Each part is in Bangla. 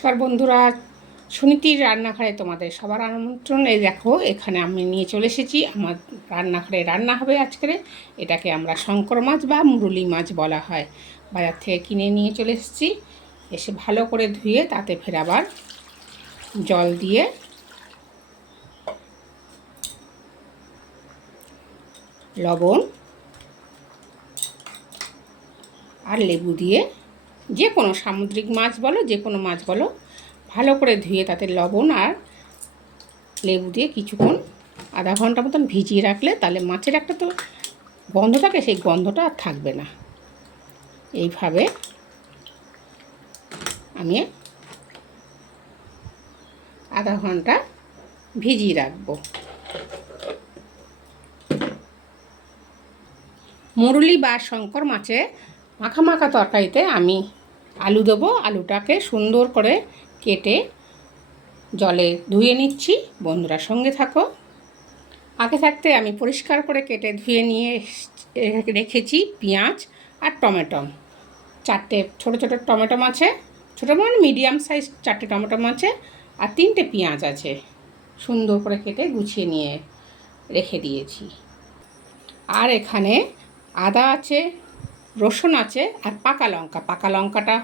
নমস্কার বন্ধুরা, সুনীতির রান্নাঘরে তোমাদের সবার আমন্ত্রণ। এই দেখো, এখানে আমি নিয়ে চলে এসেছি আমার রান্নাঘরে রান্না হবে আজকের। এটাকে আমরা শঙ্কর মাছ বা মুরুলি মাছ বলা হয়। বাজার থেকে কিনে নিয়ে চলে এসেছি। এসে ভালো করে ধুয়ে তাতে ফের আবার জল দিয়ে লবণ আর লেবু দিয়ে, যে কোনো সামুদ্রিক মাছ বলো, যে কোনো মাছ বলো, ভালো করে ধুয়ে তাতে লবণ আর লেবু দিয়ে কিছুক্ষণ আধা ঘন্টা মতন ভিজিয়ে রাখলে তাহলে মাছের একটা তো গন্ধ থাকে, সেই গন্ধটা আর থাকবে না। এইভাবে আমি আধা ঘন্টা ভিজিয়ে রাখবো। মুরুলি বা শঙ্কর মাছে মাখা মাখা তরকারিতে আমি আলু দেবো। আলুটাকে সুন্দর করে কেটে জলে ধুয়ে নিচ্ছি। বন্ধুরা সঙ্গে থাকো। আগে থাকতে আমি পরিষ্কার করে কেটে ধুয়ে নিয়ে রেখেছি পেঁয়াজ আর টমেটো। 4টে ছোটো ছোটো টমেটো আছে, ছোটো মানে মিডিয়াম সাইজ 4টে টমেটো আছে, আর 3টে পেঁয়াজ আছে। সুন্দর করে কেটে গুছিয়ে নিয়ে রেখে দিয়েছি। আর এখানে আদা আছে, রসুন আছে আর পাকা লঙ্কাটা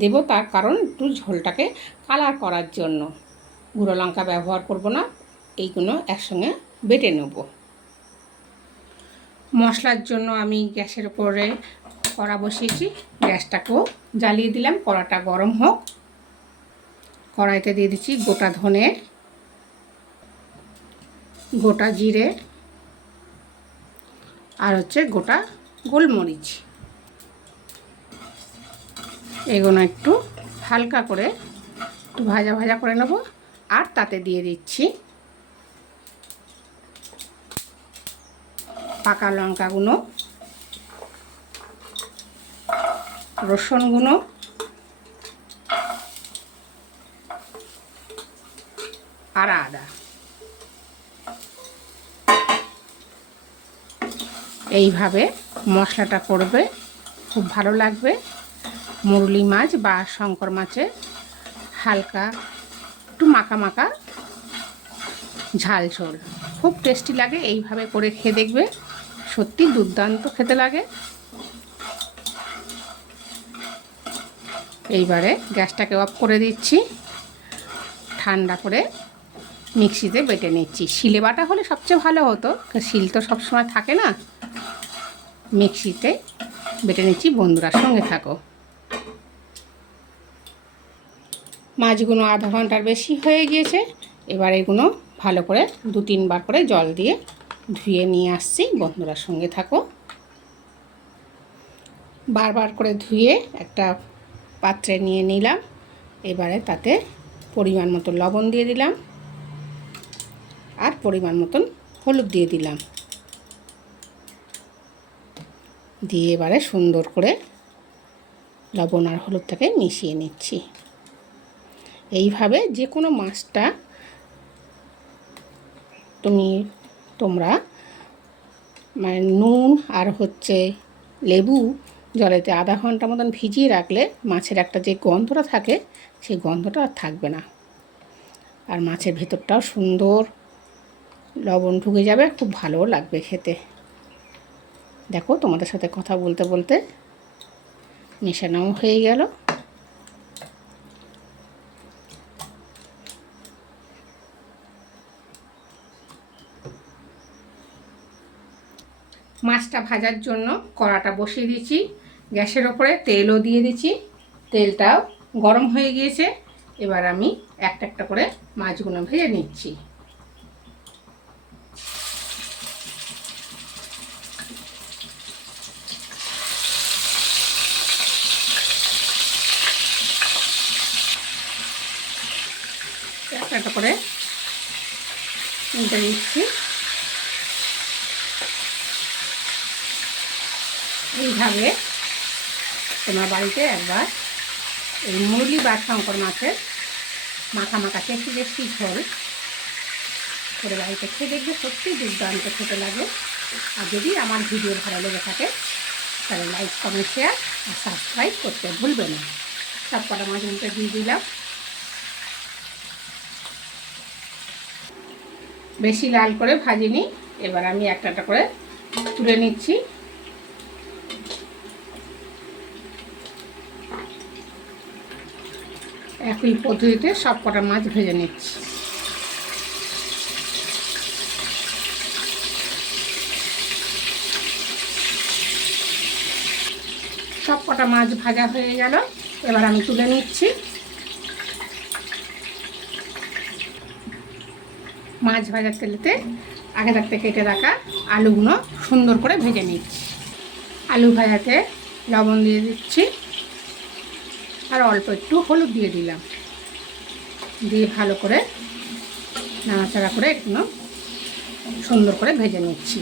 দেবো, তার কারণ একটু ঝোলটাকে কালার করার জন্য। গুঁড়ো লঙ্কা ব্যবহার করব না, এইগুলো একসঙ্গে বেটে নেব। মশলার জন্য আমি গ্যাসের উপরে কড়া বসিয়েছি, গ্যাসটাকেও জ্বালিয়ে দিলাম। কড়াটা গরম হোক। কড়াইতে দিয়ে দিচ্ছি গোটা ধনে, গোটা জিরে আর গোটা গোলমরিচ। এগুলো একটু হালকা করে একটু ভাজা ভাজা করে নেব। আর তাতে দিয়ে দিচ্ছি পাকা লঙ্কাগুলো, রসুনগুলো আর আদা। এইভাবে মশলাটা করবে, খুব ভালো লাগবে। মুরুলি মাছ বা শঙ্কর মাছে হালকা একটু মাখা মাখা ঝাল ঝোল খুব টেস্টি লাগে। এইভাবে করে খেয়ে দেখবে, সত্যি দুর্দান্ত খেতে লাগে। এইবারে গ্যাসটাকে অফ করে দিচ্ছি, ঠান্ডা করে মিক্সিতে বেটে নিচ্ছি। শিলে বাটা হলে সবচেয়ে ভালো হতো, শিল তো সবসময় থাকে না। মিক্সিতে বেটে নিচ্ছি। বন্ধুরা সঙ্গে থাকো। মাছগুলো আধা ঘন্টার বেশি হয়ে গিয়েছে। এবার এগুলো ভালো করে 2-3 বার করে জল দিয়ে ধুয়ে নিয়ে আসছি। বন্ধুরা সঙ্গে থাকো। বারবার করে ধুয়ে একটা পাত্রে নিয়ে নিলাম। এবারে তাতে পরিমাণ মতো লবণ দিয়ে দিলাম আর পরিমাণ মতন হলুদ দিয়ে দিলাম। দিয়ে এবারে সুন্দর করে লবণ আর হলুদটাকে মিশিয়ে নিচ্ছি। এইভাবে যে কোনো মাছটা তোমরা মানে নুন আর লেবু জলেতে আধা ঘন্টা মতন ভিজিয়ে রাখলে মাছের একটা যে গন্ধটা থাকে, সেই গন্ধটা আর থাকবে না। আর মাছের ভেতরটাও সুন্দর লবণ ঢুকে যাবে, খুব ভালোও লাগবে খেতে। দেখো, তোমাদের সাথে কথা বলতে বলতে মেশানোও হয়ে গেল। মাছটা ভাজার জন্য কড়াটা বসিয়ে দিয়েছি গ্যাসের ওপরে, তেলও দিয়ে দিচ্ছি। তেলটাও গরম হয়ে গিয়েছে। এবার আমি একটা একটা করে মাছগুলো ভেজে নিচ্ছি। একটা একটা করে নিচ্ছি। এইভাবে তোমার বাড়িতে একবার এই মুরলি বা শঙ্কর মাছের মাখা মাখা টেস্টি টেস্টি ঝোল করে বাড়িতে খেয়ে দেখবে, সত্যি দুর্দান্ত খেতে লাগে। আর যদি আমার ভিডিও ভালো লেগে থাকে তাহলে লাইক, কমেন্ট, শেয়ার আর সাবস্ক্রাইব করতে ভুলবে না। সব কটা মাছ মুখে দিয়ে দিলাম। বেশি লাল করে ভাজিনি। এবার আমি একটা একটা করে তুলে নিচ্ছি। একই পদ্ধতিতে সব কটা মাছ ভেজে নিচ্ছি। সব কটা মাছ ভাজা হয়ে গেল, এবার আমি তুলে নিচ্ছি। মাছ ভাজার তেলেতে আগে থাকতে কেটে রাখা আলুগুলো সুন্দর করে ভেজে নিচ্ছি। আলু ভাজাতে লবণ দিয়ে দিচ্ছি, আর অল্প একটু হলুদ দিয়ে দিলাম। দিয়ে ভালো করে নাড়াচাড়া করে একটু সুন্দর করে ভেজে নিচ্ছি।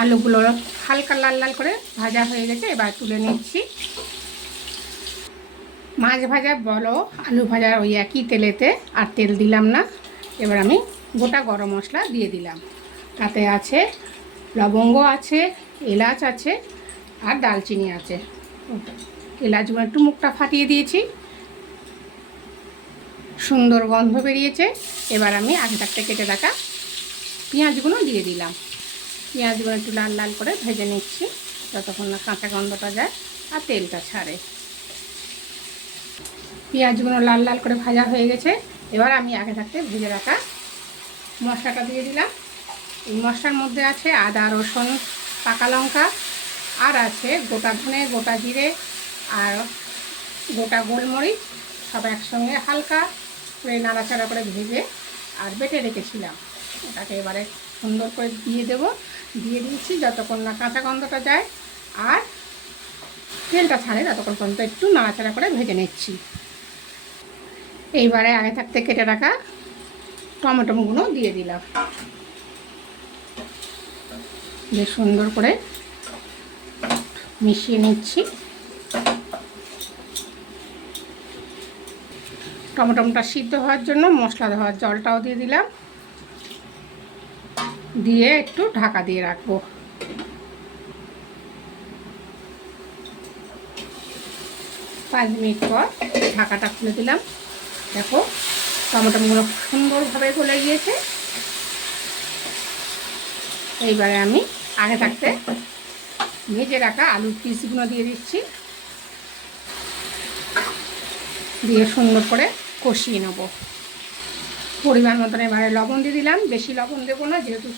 আলুগুলো হালকা লাল লাল করে ভাজা হয়ে গেছে, এবার তুলে নিচ্ছি। মাছ ভাজা বলো আলু ভাজার ওই একই তেলেতে আর তেল দিলাম না। এবার আমি গোটা গরম মশলা দিয়ে দিলাম। তাতে আছে লবঙ্গ আছে, এলাচ আছে, আর দালচিনি আছে। এলাচগুলো একটু মুখটা ফাটিয়ে দিয়েছি, সুন্দর গন্ধ বেরিয়েছে। এবার আমি আগে থাকতে কেটে রাখা পেঁয়াজগুলো দিয়ে দিলাম। পেঁয়াজগুলো একটু লাল লাল করে ভেজে নিচ্ছি, যতক্ষণ না কাঁচা গন্ধটা যায় আর তেলটা ছাড়ে। পেঁয়াজগুলো লাল লাল করে ভাজা হয়ে গেছে। এবার আমি আগে থাকতে ভেজে রাখা মশলাটা দিয়ে দিলাম। এই মশলার মধ্যে আছে আদা, রসুন, পাকা লঙ্কা, আর আছে গোটা ধনে, গোটা জিরে, আর গোটা গোলমরিচ, সব একসঙ্গে হালকা করে নাড়াচাড়া করে ভেজে আর বেটে রেখেছিলাম। ওটাকে এবারে সুন্দর করে দিয়ে দেবো। দিয়ে দিচ্ছি যতক্ষণ না কাঁচা গন্ধটা যায় আর তেলটা ছাড়ে ততক্ষণ পর্যন্ত একটু নাড়াচাড়া করে ভেজে নিচ্ছি। এইবারে আগে থাকতে কেটে রাখা টমেটোগুলো দিয়ে দিলাম। বেশ সুন্দর করে মিশিয়ে নিচ্ছি। টমেটোটা সিদ্ধ হওয়ার জন্য মশলা দেওয়ার জলটাও দিয়ে দিলাম। দিয়ে একটু ঢাকা দিয়ে রাখবো। 5 মিনিট পর ঢাকাটা খুলে দিলাম। দেখো টমেটোগুলো সুন্দরভাবে গলে গিয়েছে। এইবারে আমি আগে থাকতে ভেজে রাখা আলুর পিসগুলো দিয়ে দিচ্ছি। দিয়ে সুন্দর করে কষিয়ে নেব। পরিমাণ মতন এবারে লবণ দিয়ে দিলাম। বেশি লবণ দেবো না, যেহেতু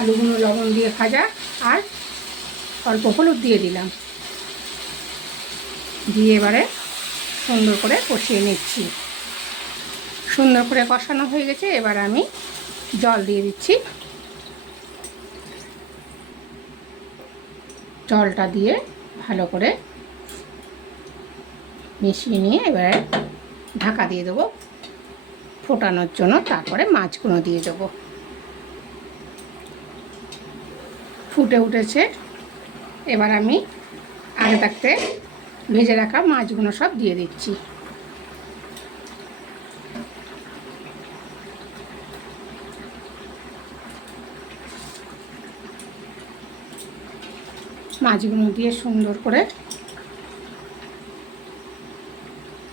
আলুগুলো লবণ দিয়ে ভাজা। আর অল্প হলুদ দিয়ে দিলাম। দিয়ে এবারে সুন্দর করে কষিয়ে নিচ্ছি। সুন্দর করে কষানো হয়ে গেছে, এবার আমি জল দিয়ে দিচ্ছি। জলটা দিয়ে ভালো করে মিশিয়ে নিয়ে এবারে ঢাকা দিয়ে দেবো ফোটানোর জন্য। তারপরে মাছগুলো দিয়ে দেবো। ফুটে উঠেছে, এবার আমি আগে থাকতে ভেজে রাখা মাছগুলো সব দিয়ে দিচ্ছি। মাছগুলো দিয়ে সুন্দর করে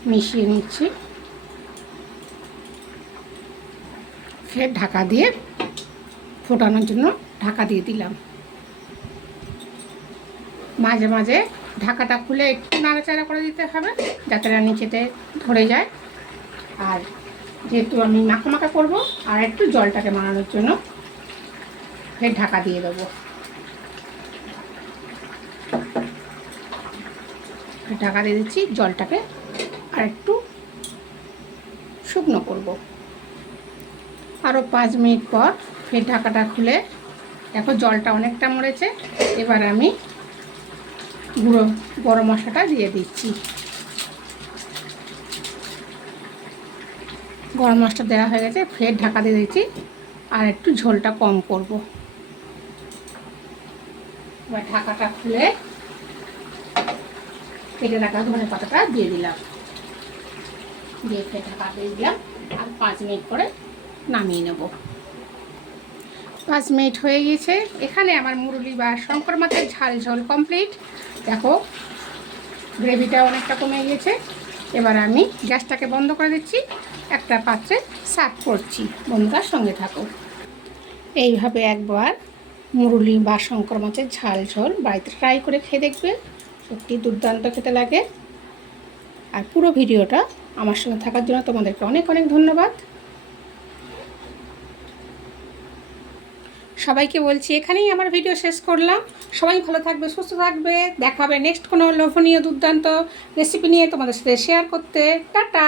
মিশিয়ে নিচ্ছি। ফের ঢাকা দিয়ে ফোটানোর জন্য ঢাকা দিয়ে দিলাম। মাঝে মাঝে ঢাকাটা খুলে একটু নাড়াচাড়া করে দিতে হবে, যাতে না নিচেতে ধরে যায়। আর যেহেতু আমি মাখা মাখা করবো, আর একটু জলটাকে মারানোর জন্য ফের ঢাকা দিয়ে দেবো। ঢাকা দিয়ে দিচ্ছি, জলটাকে আর একটু শুকনো করব। আরও 5 মিনিট পর ফের ঢাকাটা খুলে দেখো জলটা অনেকটা মরেছে। এবার আমি গুঁড়ো গরম মশলাটা দিয়ে দিচ্ছি। গরম মশলা দেওয়া হয়ে গেছে, ফের ঢাকা দিয়ে দিচ্ছি। আর একটু ঝোলটা কম করব। এবার ঢাকাটা খুলে কেটে রাখা ধনে পাতাটা দিয়ে দিলাম। দিয়ে ফের ঢাকা দিয়ে দিলাম। আর 5 মিনিট পরে নামিয়ে নেব। 5 মিনিট হয়ে গিয়েছে। এখানে আমার মুরলি বা শঙ্কর মাছের ঝাল ঝোল কমপ্লিট। দেখো গ্রেভিটা অনেকটা কমে গিয়েছে। এবার আমি গ্যাসটাকে বন্ধ করে দিচ্ছি, একটা পাত্রে সার্ভ করছি। বন্ধুরা সঙ্গে থাকো। এইভাবে একবার মুরুলি বা শঙ্কর মাছের ঝাল ঝোল বাড়িতে ট্রাই করে খেয়ে দেখবে, সত্যি দুর্দান্ত খেতে লাগে। আর পুরো ভিডিওটা আমার সঙ্গে থাকার জন্য তোমাদেরকে অনেক অনেক ধন্যবাদ। সবাইকে বলছি এখানেই আমার ভিডিও শেষ করলাম। সবাই ভালো থাকবে, সুস্থ থাকবে। দেখা হবে নেক্সট কোনো লোভনীয় দুর্দান্ত রেসিপি নিয়ে তোমাদের সাথে শেয়ার করতে। টাটা।